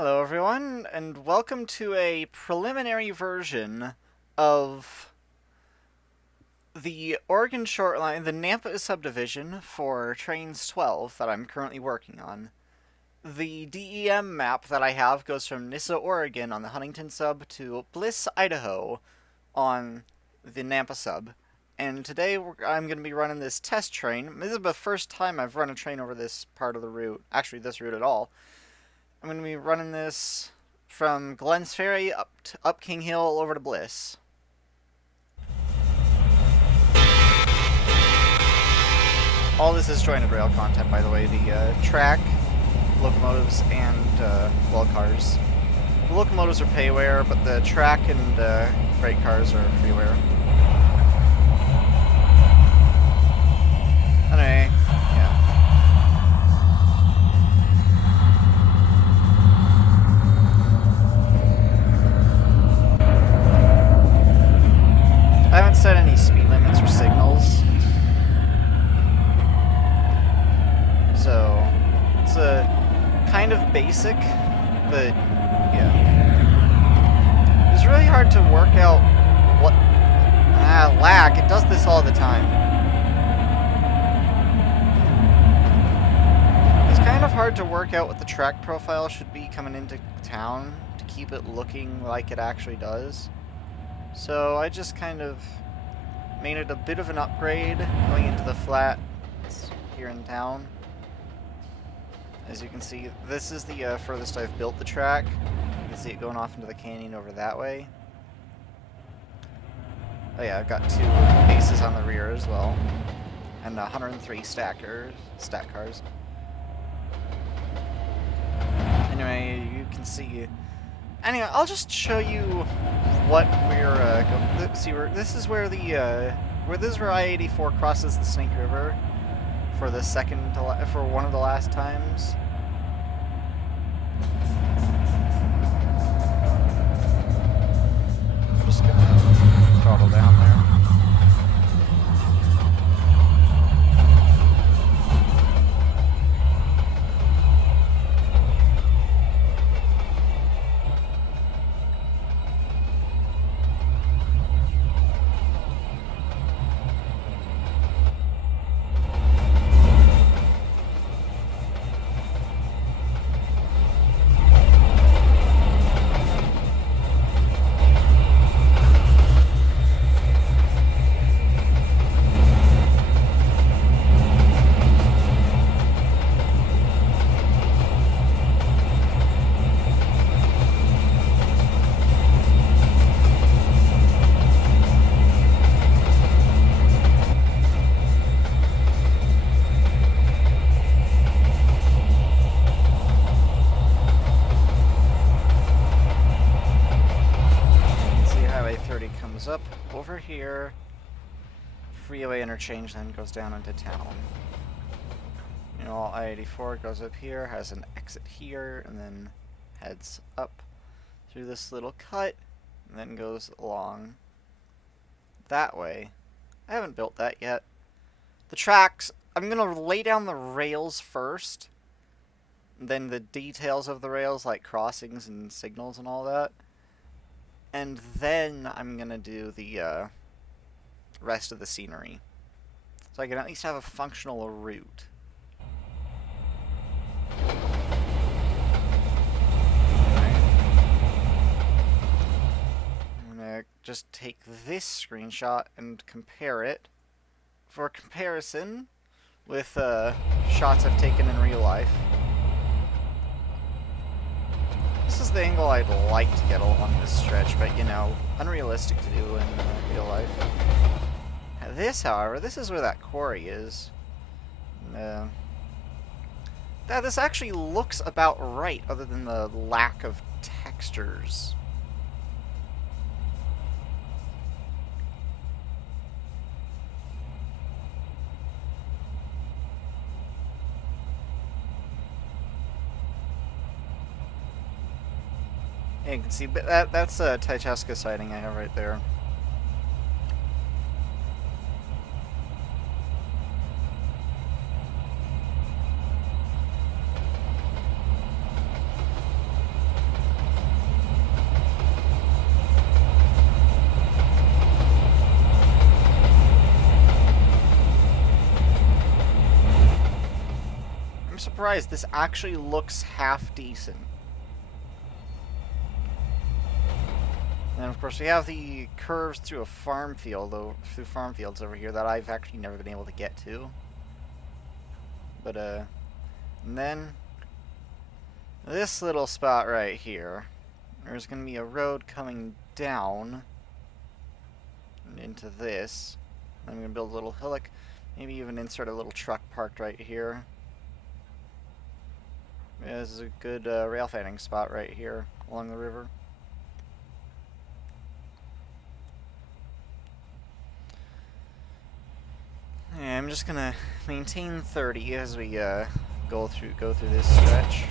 Hello everyone, and welcome to a preliminary version of the Oregon Shoreline, the Nampa subdivision for Trainz 12 that I'm currently working on. The DEM map that I have goes from Nissa, Oregon on the Huntington sub to Bliss, Idaho on the Nampa sub. And today I'm going to be running this test train. This is the first time I've run a train over this part of the route, actually this route at all. I'm going to be running this from Glenn's Ferry up King Hill over to Bliss. All this is jointed rail content, by the way. The track, locomotives, and well cars. The locomotives are payware, but the track and freight cars are freeware. Anyway, yeah. I haven't set any speed limits or signals, so it's a kind of basic, but yeah. It's really hard to work out what... lag, it does this all the time. It's kind of hard to work out what the track profile should be coming into town to keep it looking like it actually does. So I just kind of made it a bit of an upgrade going into the flats here in town. As you can see, this is the furthest I've built the track. You can see it going off into the canyon over that way. Oh yeah, I've got 2 bases on the rear as well. And 103 stack cars. Anyway, you can see... Anyway, I'll just show you what we're going. See, this is where the this is where I-84 crosses the Snake River for the for one of the last times. I'm just gonna throttle down there. Comes up over here, freeway interchange, then goes down into town. You know, I-84 goes up here, has an exit here, and then heads up through this little cut, and then goes along that way. I haven't built that yet. The tracks, I'm going to lay down the rails first, then the details of the rails, like crossings and signals and all that. And then I'm going to do the rest of the scenery. So I can at least have a functional route. I'm going to just take this screenshot and compare it for comparison with shots I've taken in real life. This is the angle I'd like to get along this stretch, but, you know, unrealistic to do in real life. This, however, this is where that quarry is. This actually looks about right, other than the lack of textures. Yeah, you can see, but that's a Taichaska sighting I have right there. I'm surprised. This actually looks half decent. And of course we have the curves through a farm field, through farm fields over here that I've actually never been able to get to. But and then this little spot right here, there's going to be a road coming down into this. I'm going to build a little hillock, maybe even insert a little truck parked right here. Yeah, this is a good rail fanning spot right here along the river. Yeah, I'm just gonna maintain 30 as we go through this stretch.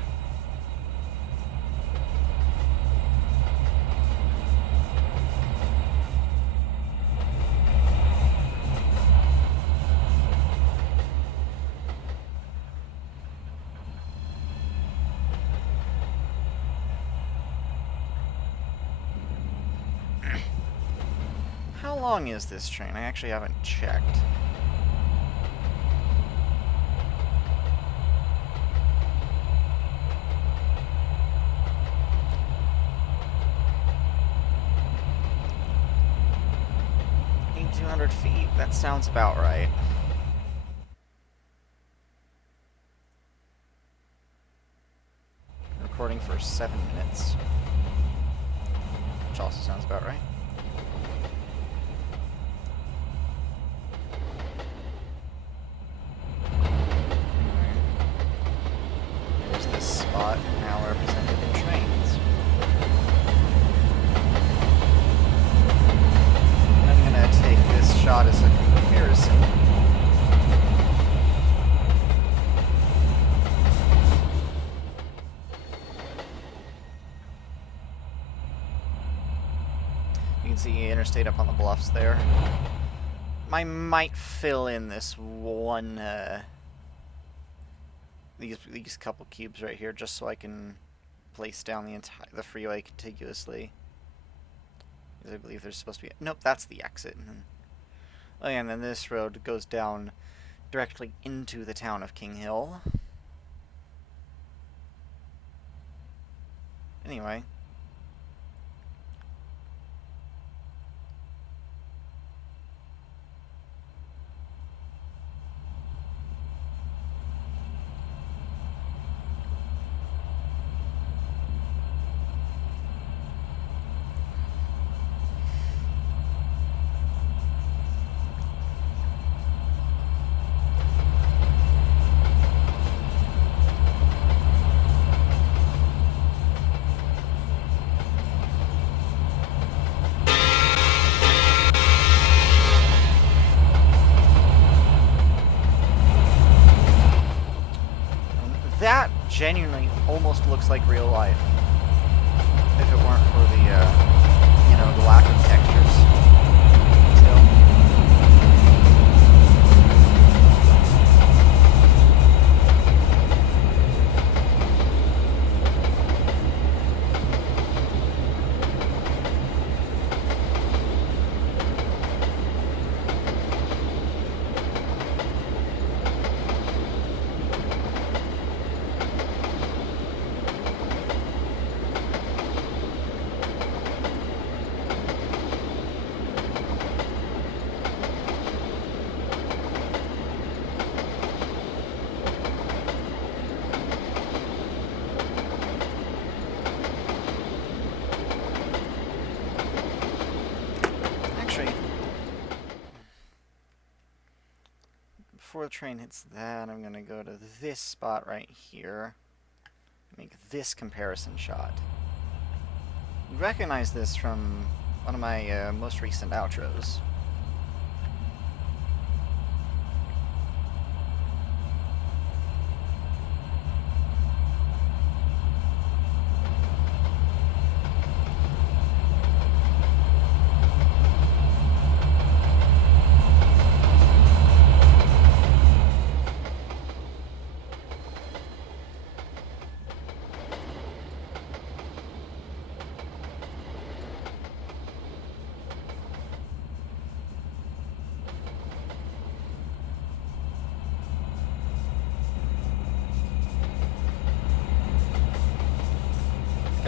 How long is this train? I actually haven't checked. Feet. That sounds about right. Recording for 7 minutes. Which also sounds about right. There's this spot now represented in Trainz. I'm gonna take this shot as a comparison. You can see interstate up on the bluffs there. I might fill in this one, these couple cubes right here, just so I can place down the freeway contiguously. Because I believe there's supposed to be... Nope, that's the exit. Oh yeah, and then this road goes down directly into the town of King Hill. Anyway. That genuinely almost looks like real life. If it weren't for the, you know, the lack of textures. Still. Before the train hits that, I'm going to go to this spot right here. Make this comparison shot. You recognize this from one of my most recent outros.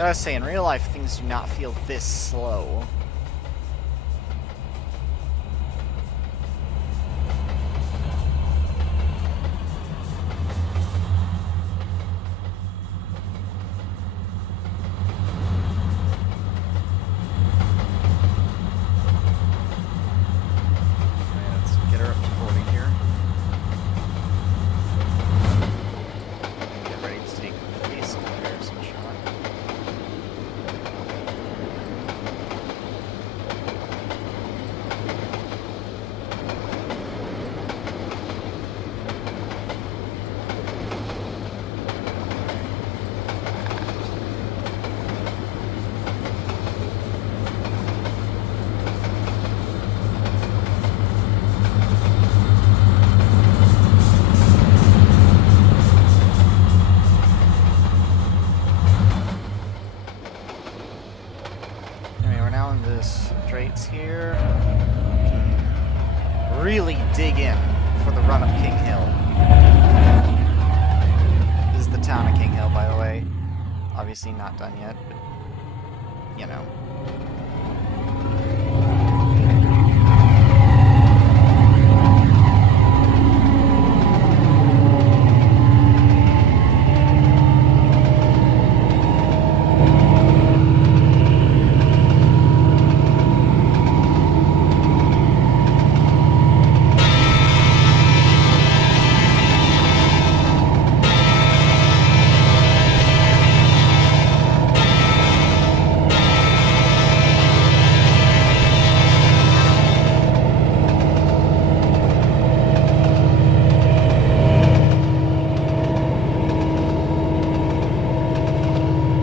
Gotta say, in real life, things do not feel this slow. Trainz here. Can really dig in for the run up King Hill. This is the town of King Hill, by the way. Obviously not done yet, but you know.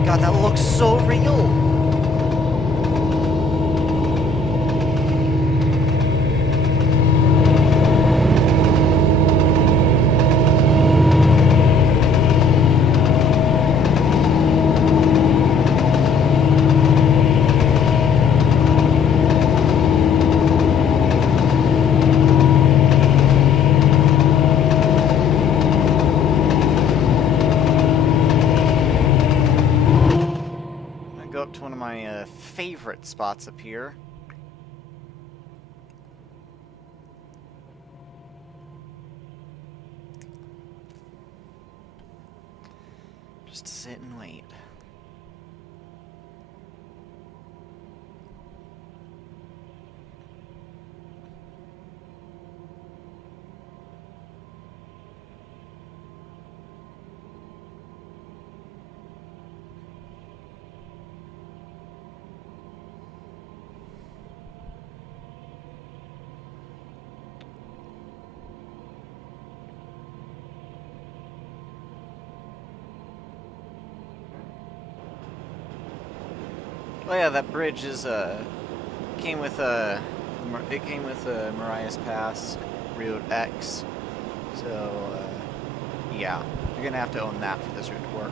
God, that looks so real. To one of my favorite spots up here. Just sit and wait. Oh yeah, that bridge is came with Mariah's Pass Route X, so yeah, you're gonna have to own that for this route to work.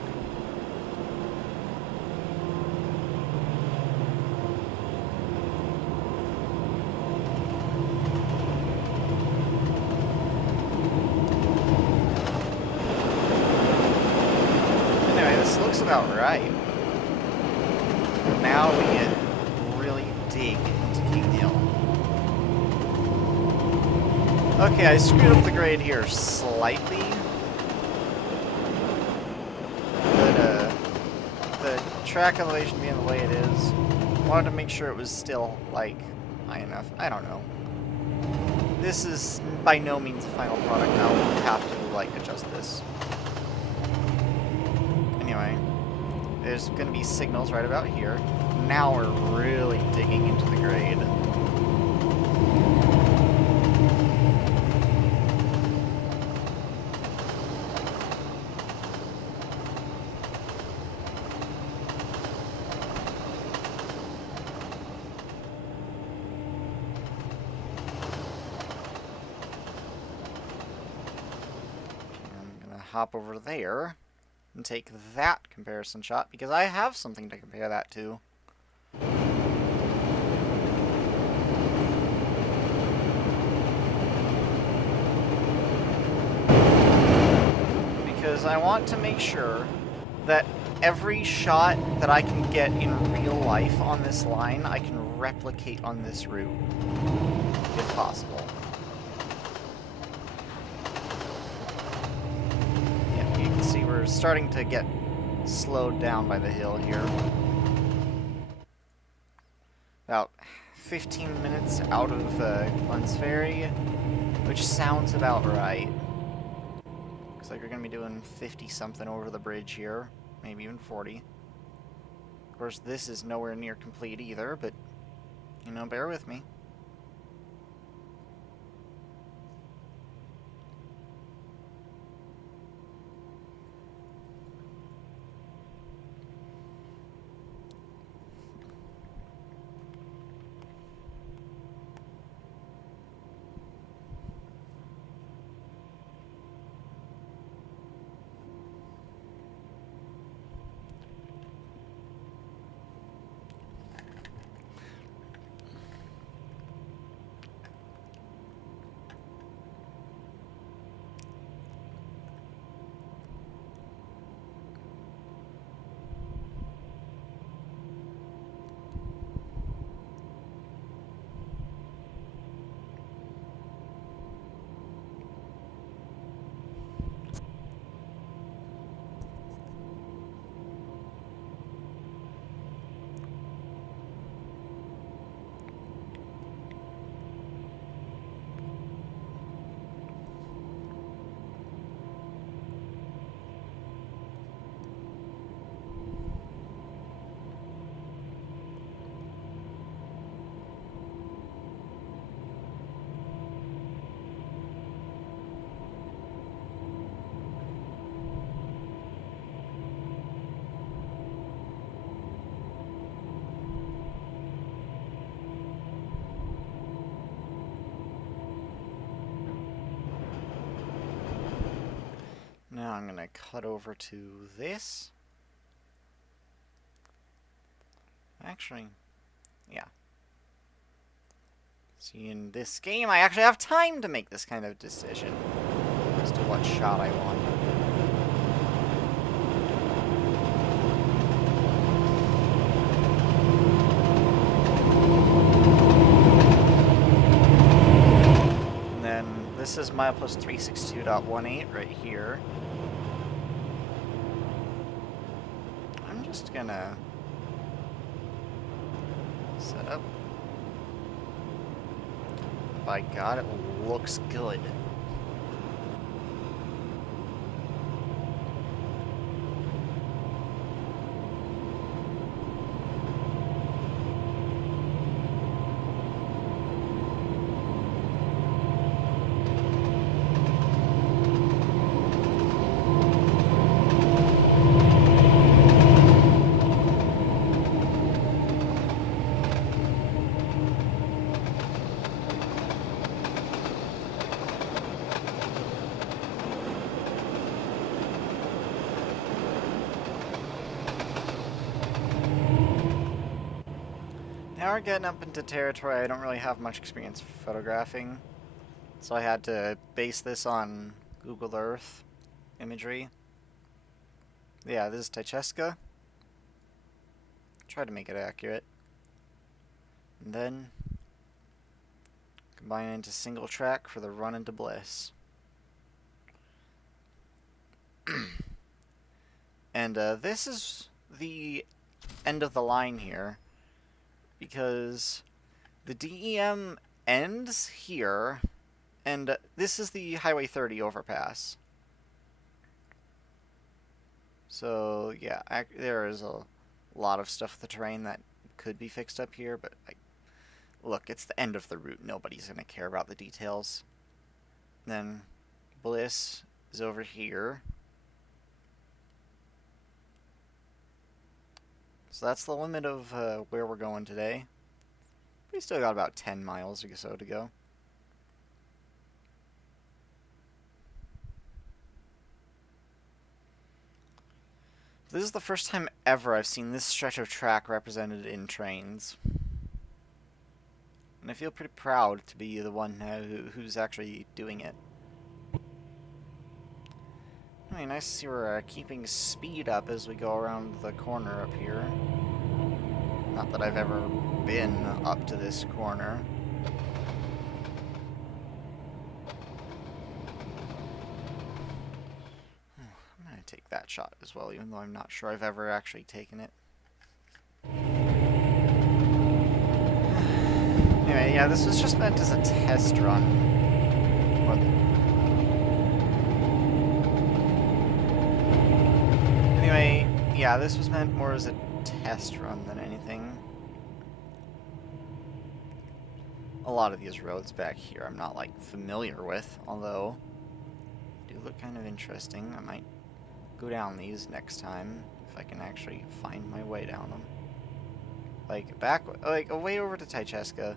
Anyway, this looks about right. Now we really dig into King Hill. Okay, I screwed up the grade here slightly. But, the track elevation being the way it is, wanted to make sure it was still, like, high enough. I don't know. This is by no means the final product. I'll have to, like, adjust this. Anyway. There's going to be signals right about here. Now we're really digging into the grade. I'm going to hop over there and take that comparison shot, because I have something to compare that to. Because I want to make sure that every shot that I can get in real life on this line, I can replicate on this route, if possible. Yeah, you can see we're starting to get slowed down by the hill here. About 15 minutes out of Bliss Ferry, which sounds about right. Looks like we're going to be doing 50-something over the bridge here, maybe even 40. Of course, this is nowhere near complete either, but, you know, bear with me. Now I'm going to cut over to this. Actually, yeah. See, in this game, I actually have time to make this kind of decision as to what shot I want. And then this is milepost 362.18 right here. I'm just gonna set up. By God, it looks good. Now we're getting up into territory I don't really have much experience photographing, so I had to base this on Google Earth imagery. Yeah, this is Tycheska. Try to make it accurate. And then combine it into single track for the run into Bliss. And this is the end of the line here, because the DEM ends here, and this is the Highway 30 overpass. So yeah, there is a lot of stuff with the terrain that could be fixed up here, but look, it's the end of the route. Nobody's going to care about the details. Then Bliss is over here. So that's the limit of where we're going today. We still got about 10 miles or so to go. This is the first time ever I've seen this stretch of track represented in Trainz. And I feel pretty proud to be the one who's actually doing it. Really nice to see we're keeping speed up as we go around the corner up here. Not that I've ever been up to this corner. I'm gonna take that shot as well, even though I'm not sure I've ever actually taken it. Anyway, yeah, this was just meant as a test run. Anyway, yeah, this was meant more as a test run than anything. A lot of these roads back here I'm not, like, familiar with, although they do look kind of interesting. I might go down these next time if I can actually find my way down them. Like, away over to Tycheska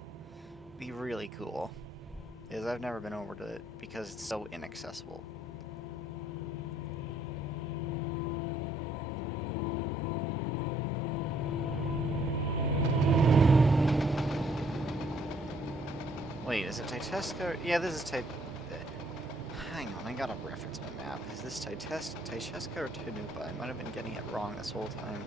be really cool. Because I've never been over to it because it's so inaccessible. Wait, is it Tycheska? Yeah, this is hang on, I gotta reference my map. Is this Tycheska or Tanupa? I might have been getting it wrong this whole time.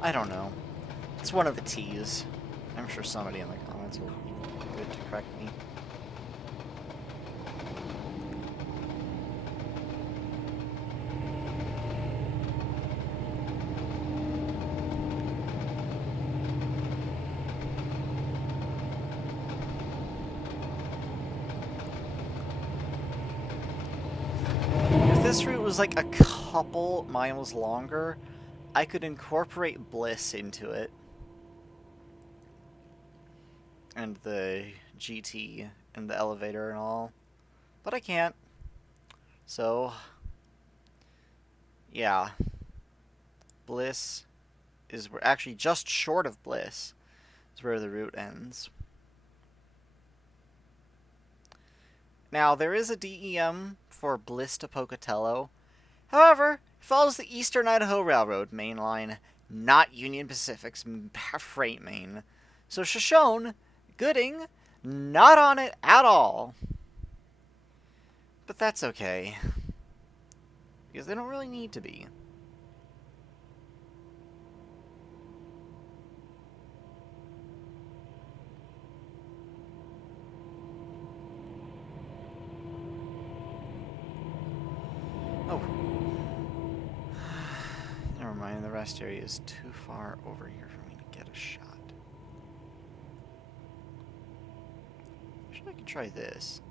I don't know. It's one of the T's. I'm sure somebody in the comments will be good to correct me. If this route was like a couple miles longer, I could incorporate Bliss into it. And the GT and the elevator and all. But I can't. So, yeah. Bliss is actually just short of Bliss is where the route ends. Now, there is a DEM for Bliss to Pocatello. However, it follows the Eastern Idaho Railroad main line, not Union Pacific's freight main. So Shoshone, Gooding, not on it at all. But that's okay. Because they don't really need to be. Oh. Never mind, the rest area is too far over here for me to get a shot. I could try this.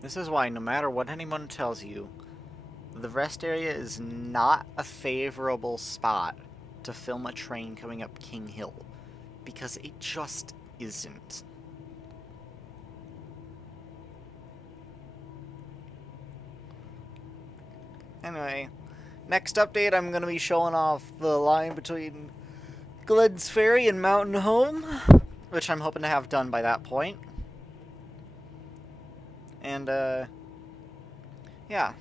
This is why, no matter what anyone tells you, the rest area is not a favorable spot to film a train coming up King Hill, because it just isn't. Anyway, next update I'm going to be showing off the line between Glenn's Ferry and Mountain Home, which I'm hoping to have done by that point. And, yeah.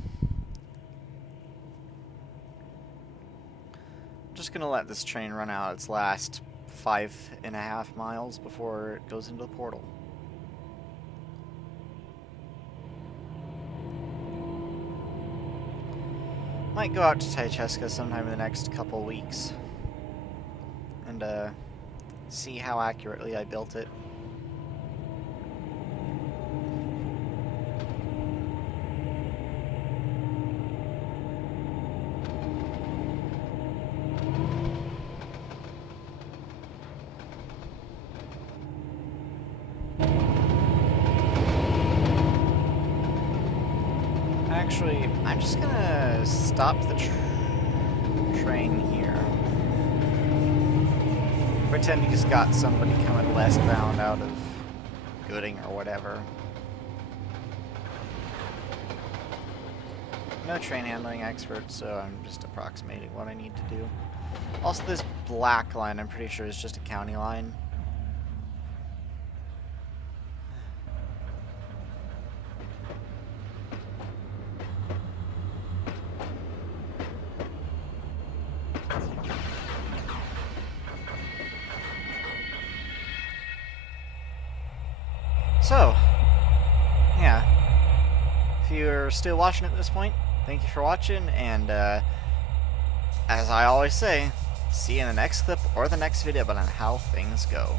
I'm just going to let this train run out its last 5.5 miles before it goes into the portal. Might go out to Tycheska sometime in the next couple weeks and see how accurately I built it. Actually, I'm just gonna stop the train here. Pretend you just got somebody coming westbound out of Gooding or whatever. No train handling expert, so I'm just approximating what I need to do. Also, this black line, I'm pretty sure, is just a county line. So, yeah. If you're still watching at this point, thank you for watching, and as I always say, see you in the next clip or the next video about how things go.